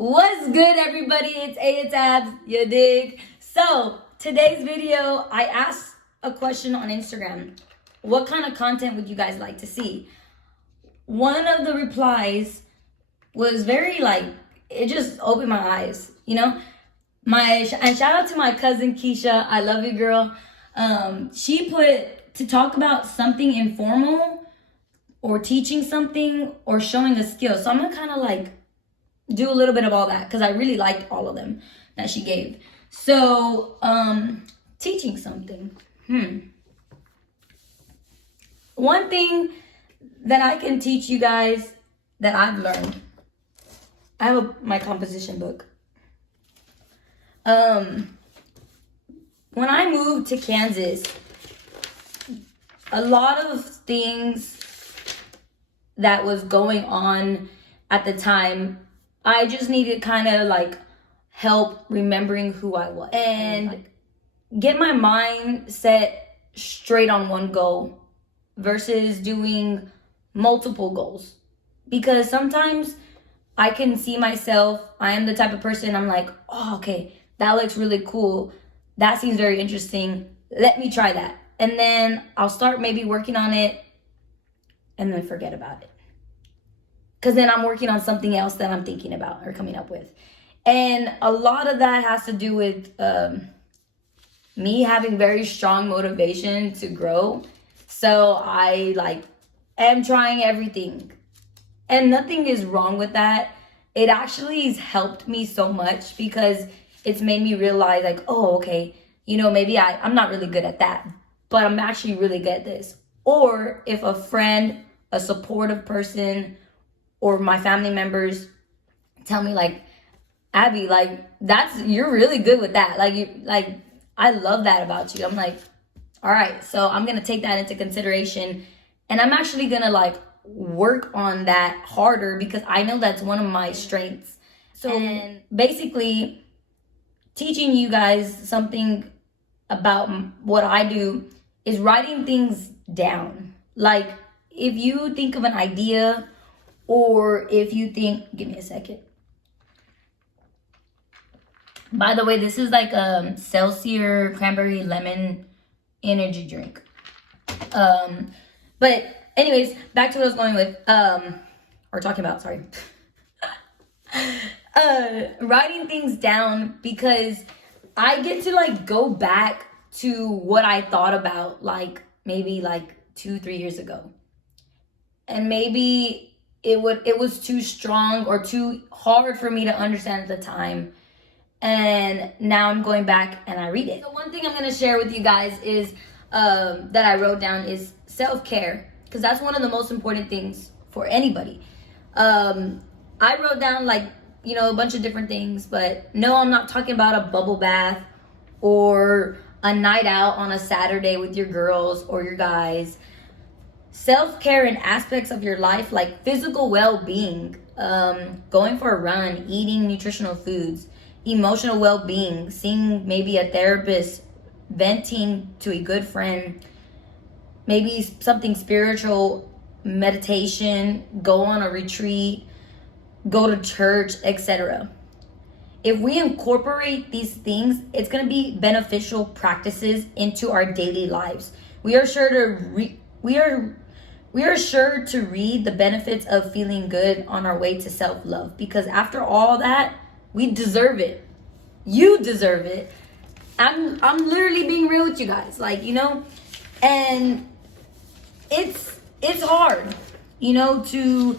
What's good, everybody? It's Tabs, you dig? So, today's video, I asked a question on Instagram. What kind of content would you guys like to see? One of the replies was very it just opened my eyes, you know? And shout out to my cousin Keisha. I love you, girl. She put to talk about something informal or teaching something or showing a skill. So I'm gonna kind of do a little bit of all that because I really liked all of them that she gave. So, teaching something. One thing that I can teach you guys that I've learned. I have my composition book. When I moved to Kansas, a lot of things that was going on at the time, I just needed kind of help remembering who I was and get my mind set straight on one goal versus doing multiple goals. Because sometimes I can see myself, I am the type of person, I'm like, oh, okay, that looks really cool. That seems very interesting. Let me try that. And then I'll start maybe working on it and then forget about it. Because then I'm working on something else that I'm thinking about or coming up with. And a lot of that has to do with me having very strong motivation to grow. So I am trying everything. And nothing is wrong with that. It actually has helped me so much because it's made me realize oh, okay, maybe I'm not really good at that, but I'm actually really good at this. Or if a friend, a supportive person, or my family members tell me Abby, you're really good with that. I love that about you. I'm all right, so I'm gonna take that into consideration, and I'm actually gonna work on that harder because I know that's one of my strengths. So and basically, teaching you guys something about what I do is writing things down. If you think of an idea, or if you think, give me a second. By the way, this is Celsius cranberry lemon energy drink. But anyways, back to what I was going with, or talking about, sorry. Writing things down because I get to go back to what I thought about maybe 2-3 years ago. And maybe it was too strong or too hard for me to understand at the time. And now I'm going back and I read it. So one thing I'm going to share with you guys is that I wrote down is self-care, because that's one of the most important things for anybody. I wrote down a bunch of different things, but no, I'm not talking about a bubble bath or a night out on a Saturday with your girls or your guys. Self-care in aspects of your life like physical well-being, going for a run, eating nutritional foods, emotional well-being, seeing maybe a therapist, venting to a good friend, maybe something spiritual, meditation, go on a retreat, go to church, etc. If we incorporate these things, it's going to be beneficial practices into our daily lives. We are sure to read the benefits of feeling good on our way to self-love, because after all that, we deserve it. You deserve it. I'm literally being real with you guys, and it's hard, to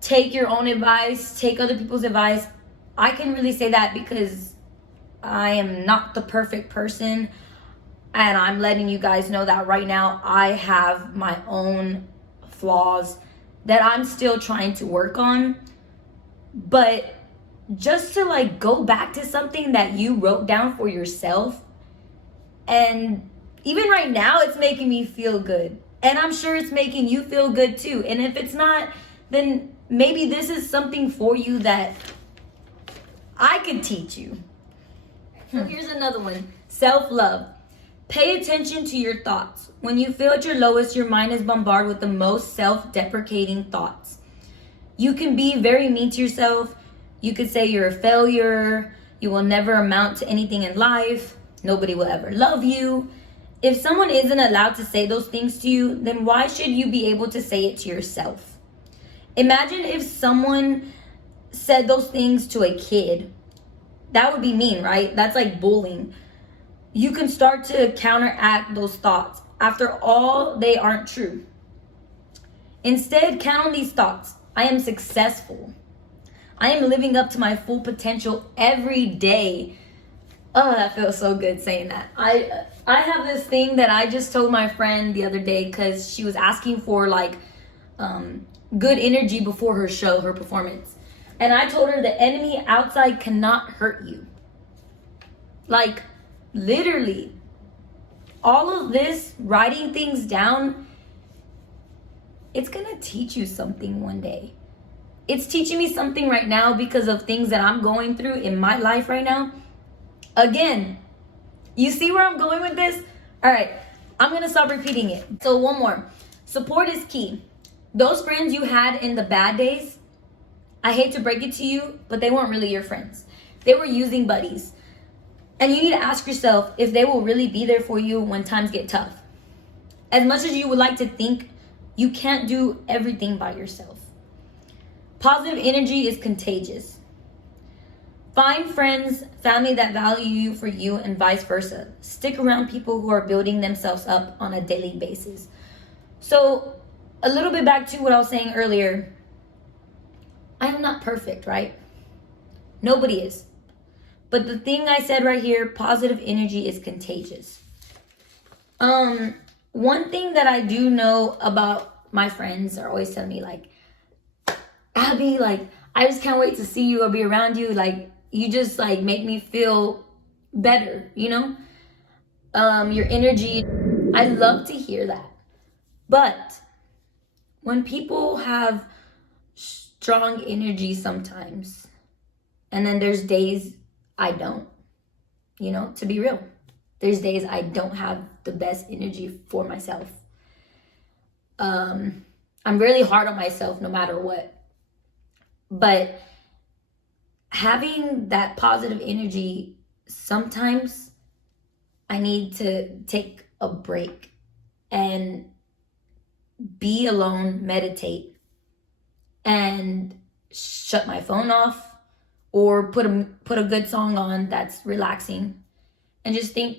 take your own advice, take other people's advice. I can really say that because I am not the perfect person. And I'm letting you guys know that right now I have my own flaws that I'm still trying to work on. But just to go back to something that you wrote down for yourself, and even right now it's making me feel good. And I'm sure it's making you feel good too. And if it's not, then maybe this is something for you that I could teach you. So here's another one. Self-love. Pay attention to your thoughts. When you feel at your lowest, your mind is bombarded with the most self-deprecating thoughts. You can be very mean to yourself. You could say you're a failure. You will never amount to anything in life. Nobody will ever love you. If someone isn't allowed to say those things to you, then why should you be able to say it to yourself? Imagine if someone said those things to a kid. That would be mean, right? That's like bullying. You can start to counteract those thoughts. After all, they aren't true. Instead, count on these thoughts. I am successful. I am living up to my full potential every day. Oh, that feels so good saying that. I have this thing that I just told my friend the other day because she was asking for like good energy before her show, her performance. And I told her the enemy outside cannot hurt you. Like, literally. All of this, writing things down, it's going to teach you something one day. It's teaching me something right now because of things that I'm going through in my life right now. Again, you see where I'm going with this? All right, I'm going to stop repeating it. So one more. Support is key. Those friends you had in the bad days, I hate to break it to you, but they weren't really your friends. They were using buddies. And you need to ask yourself if they will really be there for you when times get tough. As much as you would like to think, you can't do everything by yourself. Positive energy is contagious. Find friends, family that value you for you and vice versa. Stick around people who are building themselves up on a daily basis. So a little bit back to what I was saying earlier. I am not perfect, right? Nobody is. But the thing I said right here, positive energy is contagious. One thing that I do know about my friends are always telling me like, Abby, like, I just can't wait to see you or be around you. Like, you just like make me feel better, you know? Your energy, I love to hear that. But when people have strong energy sometimes, and then there's days I don't, you know, to be real. There's days I don't have the best energy for myself. I'm really hard on myself no matter what. But having that positive energy, sometimes I need to take a break and be alone, meditate, and shut my phone off or put a good song on that's relaxing and just think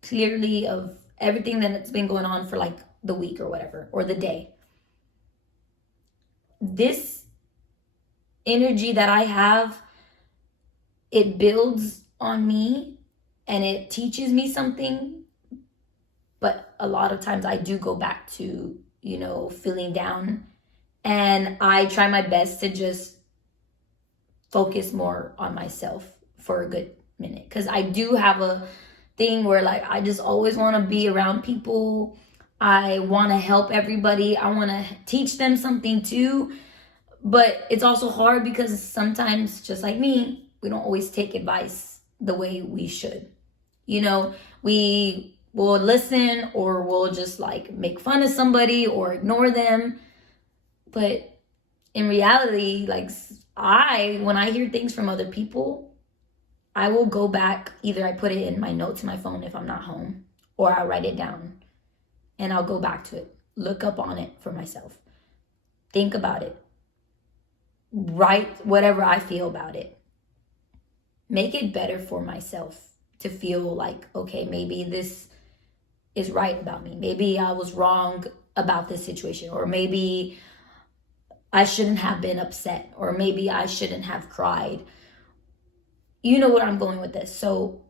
clearly of everything that's been going on for like the week or whatever, or the day. This energy that I have, it builds on me and it teaches me something. But a lot of times I do go back to, you know, feeling down, and I try my best to just focus more on myself for a good minute. Because I do have a thing where like I just always want to be around people. I want to help everybody. I want to teach them something too. But it's also hard because sometimes, just like me, we don't always take advice the way we should. You know, we will listen or we'll just like make fun of somebody or ignore them. But in reality, like when I hear things from other people, I will go back. Either I put it in my notes in my phone if I'm not home, or I'll write it down and I'll go back to it. Look up on it for myself. Think about it. Write whatever I feel about it. Make it better for myself to feel like, okay, maybe this is right about me. Maybe I was wrong about this situation, or maybe I shouldn't have been upset, or maybe I shouldn't have cried. You know where I'm going with this. So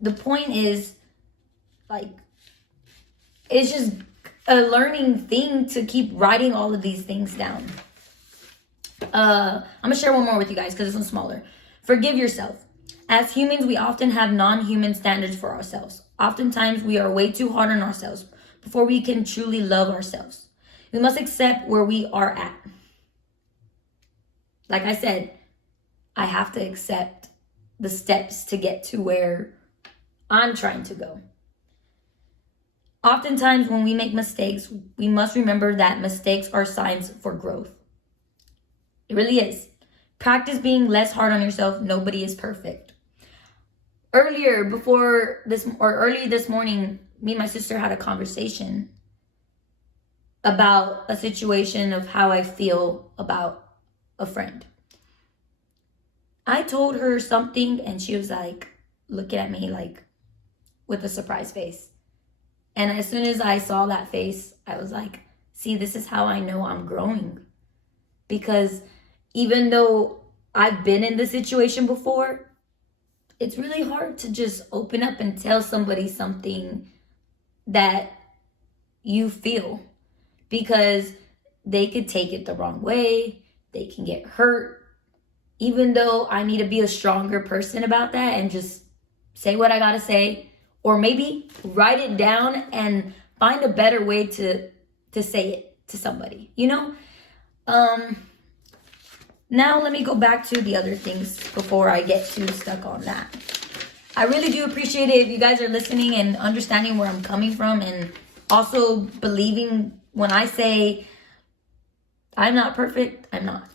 the point is, like, it's just a learning thing to keep writing all of these things down. I'm gonna share one more with you guys because this one's smaller. Forgive yourself. As humans, we often have non-human standards for ourselves. Oftentimes, we are way too hard on ourselves before we can truly love ourselves. We must accept where we are at. Like I said, I have to accept the steps to get to where I'm trying to go. Oftentimes, when we make mistakes, we must remember that mistakes are signs for growth. It really is. Practice being less hard on yourself. Nobody is perfect. Early this morning, me and my sister had a conversation about a situation of how I feel about a friend. I told her something and she was like looking at me like with a surprise face. And as soon as I saw that face, I was like, see, this is how I know I'm growing. Because even though I've been in this situation before, it's really hard to just open up and tell somebody something that you feel, because they could take it the wrong way. They can get hurt. Even though I need to be a stronger person about that and just say what I gotta say, or maybe write it down and find a better way to say it to somebody, you know? Now let me go back to the other things before I get too stuck on that. I really do appreciate it if you guys are listening and understanding where I'm coming from, and also believing when I say I'm not perfect, I'm not.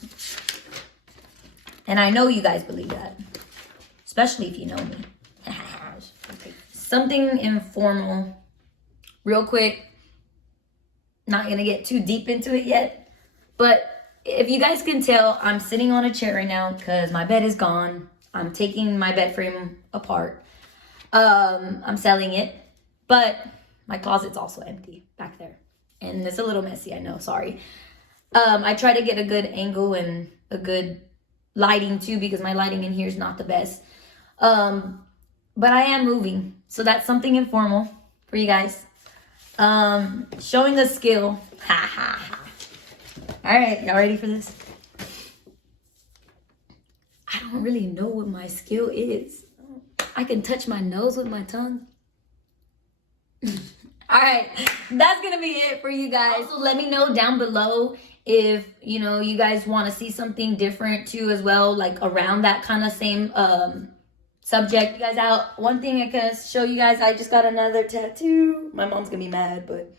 And I know you guys believe that, especially if you know me. Something informal, real quick. Not going to get too deep into it yet, but if you guys can tell, I'm sitting on a chair right now because my bed is gone. I'm taking my bed frame apart. I'm selling it, but my closet's also empty back there. And it's a little messy, I know, sorry. I try to get a good angle and a good lighting too, because my lighting in here is not the best. But I am moving, so that's something informal for you guys. Showing a skill. Ha ha ha. All right, y'all ready for this? I don't really know what my skill is. I can touch my nose with my tongue. All right, that's gonna be it for you guys. Also, let me know down below if you guys want to see something different too as well, like around that kind of same subject. You guys out. One thing I can show you guys, I just got another tattoo. My mom's gonna be mad, but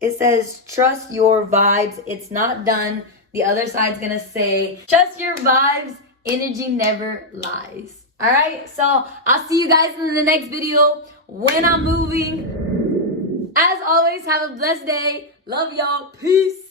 it says trust your vibes, it's not done. The other side's gonna say trust your vibes, energy never lies. All right, so I'll see you guys in the next video when I'm moving. As always, have a blessed day. Love y'all. Peace.